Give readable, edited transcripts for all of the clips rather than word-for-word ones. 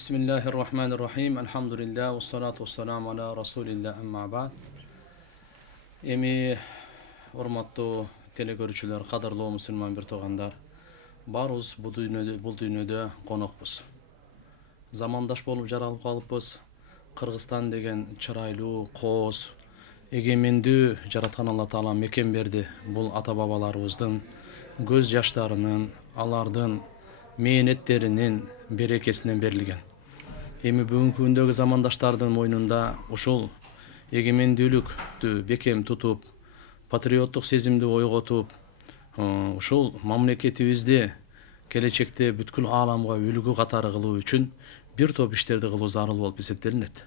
Bismillahirrahmanirrahim. Elhamdülillah ve salatu vesselamu ala Rasulillah amma ba'd. Эми урматтуу телекөрүүчүлөр, кадырлуу мусулман бир туугандар, баарыбыз бул дүйнөдө конокпуз. Замандаш болуп жаралып калыппыз. Кыргызстан деген чырайлуу, кооз, эгемендүү жараткан Алла Таала мекен берди. Бул ата бабаларыбыздын көз жаштарынын, алардын мээнеттеринин берекесинен берилген. Эми бүгүнкү күндөгү замандаштардын мойнунда ушул эгемендүүлүктү бекем тутуп, патриоттук сезимди ойготуп, ушул мамлекетибизди келечекте бүткүл ааламга үлгү катары кылуу үчүн бир топ иштерди кылуу зарыл болуп эсептелинет.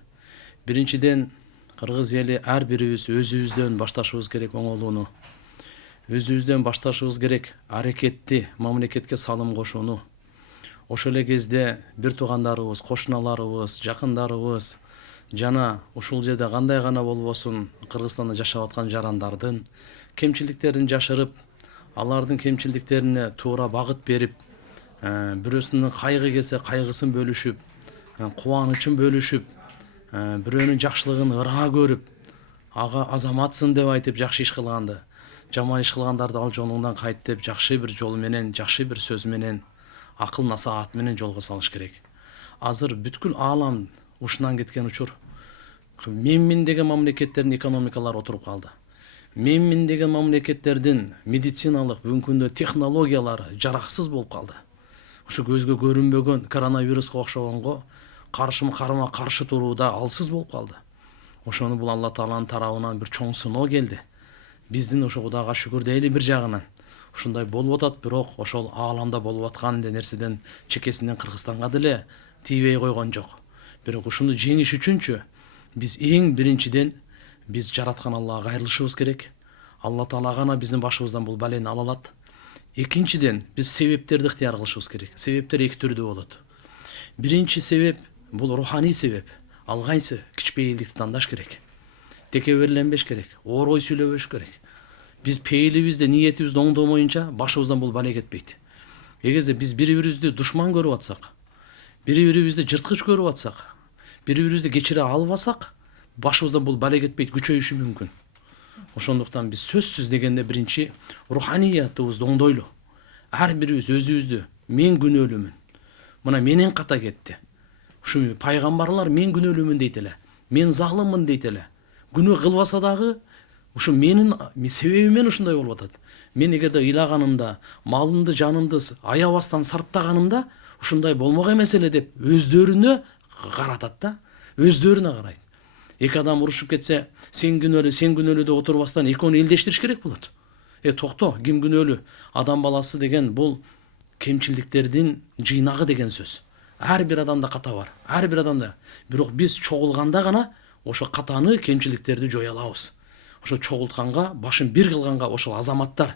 Биринчиден, кыргыз эли ар бирибиз өзүбүздөн башташыбыз керек оңолууну. Өзүбүздөн башташыбыз керек аракетти мамлекетке салым кошууну. Ошол эле кезде бир туугандарыбыз, кошуналарыбыз, жакындарыбыз жана ушул жерде кандай гана болбосун Кыргызстанда жашап аткан жарандардын кемчиликтерин жашырып, алардын кемчиликтерине туура багыт берип, бирөөсүнүн кайгы келсе кайгысын бөлүшүп, кубанычын бөлүшүп, бирөөнүн жакшылыгын ыраа көрүп, ага азаматсың деп айтып жакшы иш кылганды, жаман иш кылгандарды ал жолуңдан кайт деп жакшы бир жол менен, жакшы бир сөз менен, акыл насаат менен жолго салыш керек. Азыр бүткүл аалам ушунан кеткен учур. Мен деген мамлекеттердин экономикалары отуруп калды. Мен деген мамлекеттердин медициналык бүгүнкү күндө технологиялары жараксыз болуп калды. Ушу көзгө көрүнбөгөн коронавируска окшогонго карама каршы турууда алсыз болуп калды. Ошону бул Алла Тааланын тарабынан бир чоң сыноо келди. Биздин ошо Кудайга шүгүр дейли бир жагынан. Ушундай болуп атат, бирок ошол ааламда болуп аткан нерседен чекесинен Кыргызстанга деле тийбей койгон жок. Бирок ушуну жеңиш үчүнчү биз эң биринчиден биз жараткан Аллага кайрылышыбыз керек. Алла Таала гана биздин башыбыздан бул балени ала алат. Экинчиден биз себептерди ыктыяр кылышыбыз керек. Себептер эки түрдүү болот. Биринчи себеп бул руханий себеп. Ал кайсы? Кичпейилдикти тандаш керек. Текеберленбеш керек. Орой сүйлөбөш керек. Биз пейилибизди, ниетибизди оңдомоюнча башыбыздан бул бале кетпейт. Эгерде биз бири-бирибизди душман көрүп атсак, бири-бирибизди жырткыч көрүп атсак, бири-бирибизди кечире албасак, башыбыздан бул бале кетпейт, күчөйүшү мүмкүн. Ошондуктан биз сөзсүз дегенде биринчи руханиятыбызды оңдойлу. Ар бирибиз өзүбүздү мен күнөөлүүмүн. Мына менен ката кетти. Ушу пайгамбарлар мен күнөөлүүмүн дейт эле. Мен залыммын дейт эле. Күнөө кылбаса дагы ушу менин себебимен ушундай болуп атат. Мен эгерде ыйлаганымда, малымды, жанымды аябастан сарптаганымда ушундай болмок эмес эле деп өздөрүнө каратат да, өздөрүнө карайт. Эки адам урушуп кетсе, сен күнөөлүү деп отурбастан экөөнү элдештириш керек болот. Токто, ким күнөөлүү? Адам баласы деген бул кемчилдиктердин жыйнагы деген сөз. Ар бир адамда ката бар, ар бир адамда. Бирок биз чогулганда гана ошо катаны, кемчиликтерди жоя алабыз. Ошо чогултканга, башын бир кылганга ошол азаматтар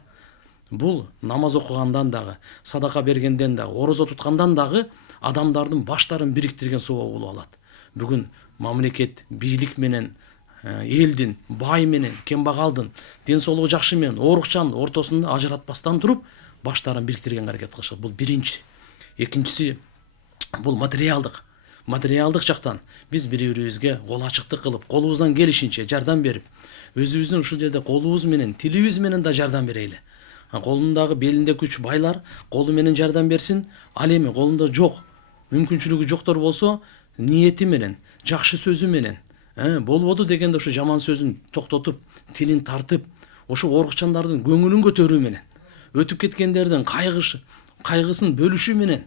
бул намаз окугандан дагы, садака бергенден дагы, орозо туткандан дагы адамдардын баштарын бириктирген собо болуп алат. Бүгүн мамлекет бийлик менен элдин, бай менен кембагалдын, ден соолугу жакшы менен оорукчанын ортосунда ажыратпастан туруп баштарын бириктирген аракет кылышат. Бул биринчи. Экинчиси бул материалдык жактан биз бири-бирибизге кол ачыктык кылып, колубуздан келишинче жардам берип, өзүбүздүн ушул жерде колубуз менен, тилибиз менен да жардам берейли. Колундагы белинде күч байлар колу менен жардам берсин, ал эми колунда жок, мүмкүнчүлүгү жоктор болсо, ниети менен, жакшы сөзү менен, болбоду дегенде ошо жаман сөзүн токтотуп, тилин тартып, ошо оорукчандардын көңүлүн көтөрүү менен, өтүп кеткендердин кайгысын бөлүшүү менен,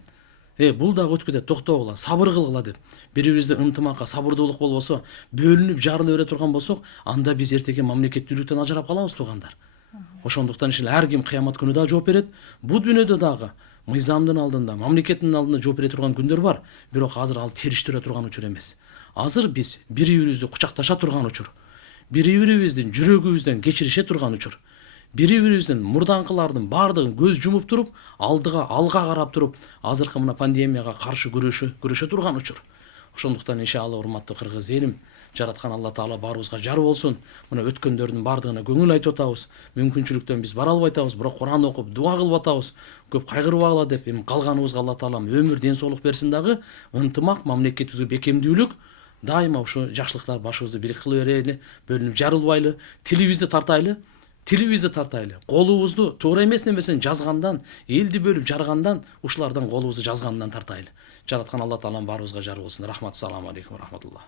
бул дагы өтүп кетет, токтогула, сабыр кылгыла деп, бири-бирибизде ынтымакка, сабырдуулук болбосо, бөлүнүп жарыла бере турган болсок, анда биз эртеге мамлекеттүүлүктөн ажырап калабыз, туугандар. Ошондуктан ар ким кыямат күнү да жооп берет. Бул дүйнөдө дагы мыйзамдын алдында, мамлекеттин алдында жооп бере турган күндөр бар, бирок азыр ал териштире турган учур эмес. Азыр биз бири-бирибизди кучакташа турган учур. Бири-бирибиздин жүрөгүбүздөн кечирише турган учур. Бири-бирибиздин мурдаңкылардын баардыгын көз жумуп туруп, алга карап туруп, азыркы мына пандемияга каршы күрөшө турган учур. Ошондуктан иншалла урматтуу кыргыз элим, жараткан Алла Таала баарыбызга жар болсун. Мына өткөндөрдүн бардыгына көңүл айтып атабыз. Мүмкүнчүлүктөн биз бара албай атабыз, бирок Куран окуп дуа кылып атабыз. Көп кайгырбагыла деп, эми калганыбызга Алла Таалам өмүр, ден соолук берсин дагы. Ынтымак, мамлекетибизге бекемдүүлүк, дайыма ушу жакшылыкта башыбызды биrik кыла берели, бөлүнүп жарылбайлы, тилибизди тартайлы, колубузду туура эмес нерсени жазгандан, элди бөлүп жаргандан, ушулардан колубузду жазгандан тартайлы. Жараткан Алла Таалам баарыбызга жар болсун. Рахмат, саламу алейкум, рахматулла.